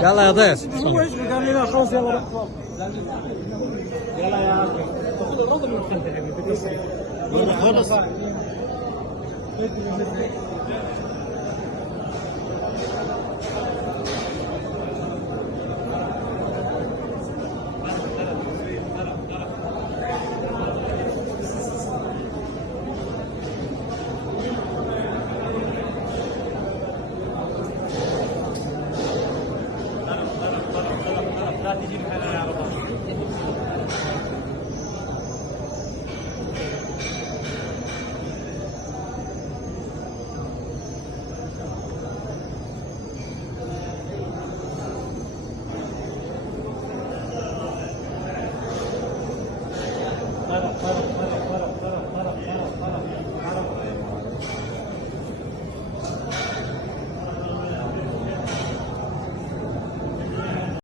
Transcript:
يلا يا ضيف. هو ايش قال لنا خلاص يلا روح. يلا يا اخي خذ الرطب من الخلف يا حبيبي خلص. لا تجيب حلال يا رب.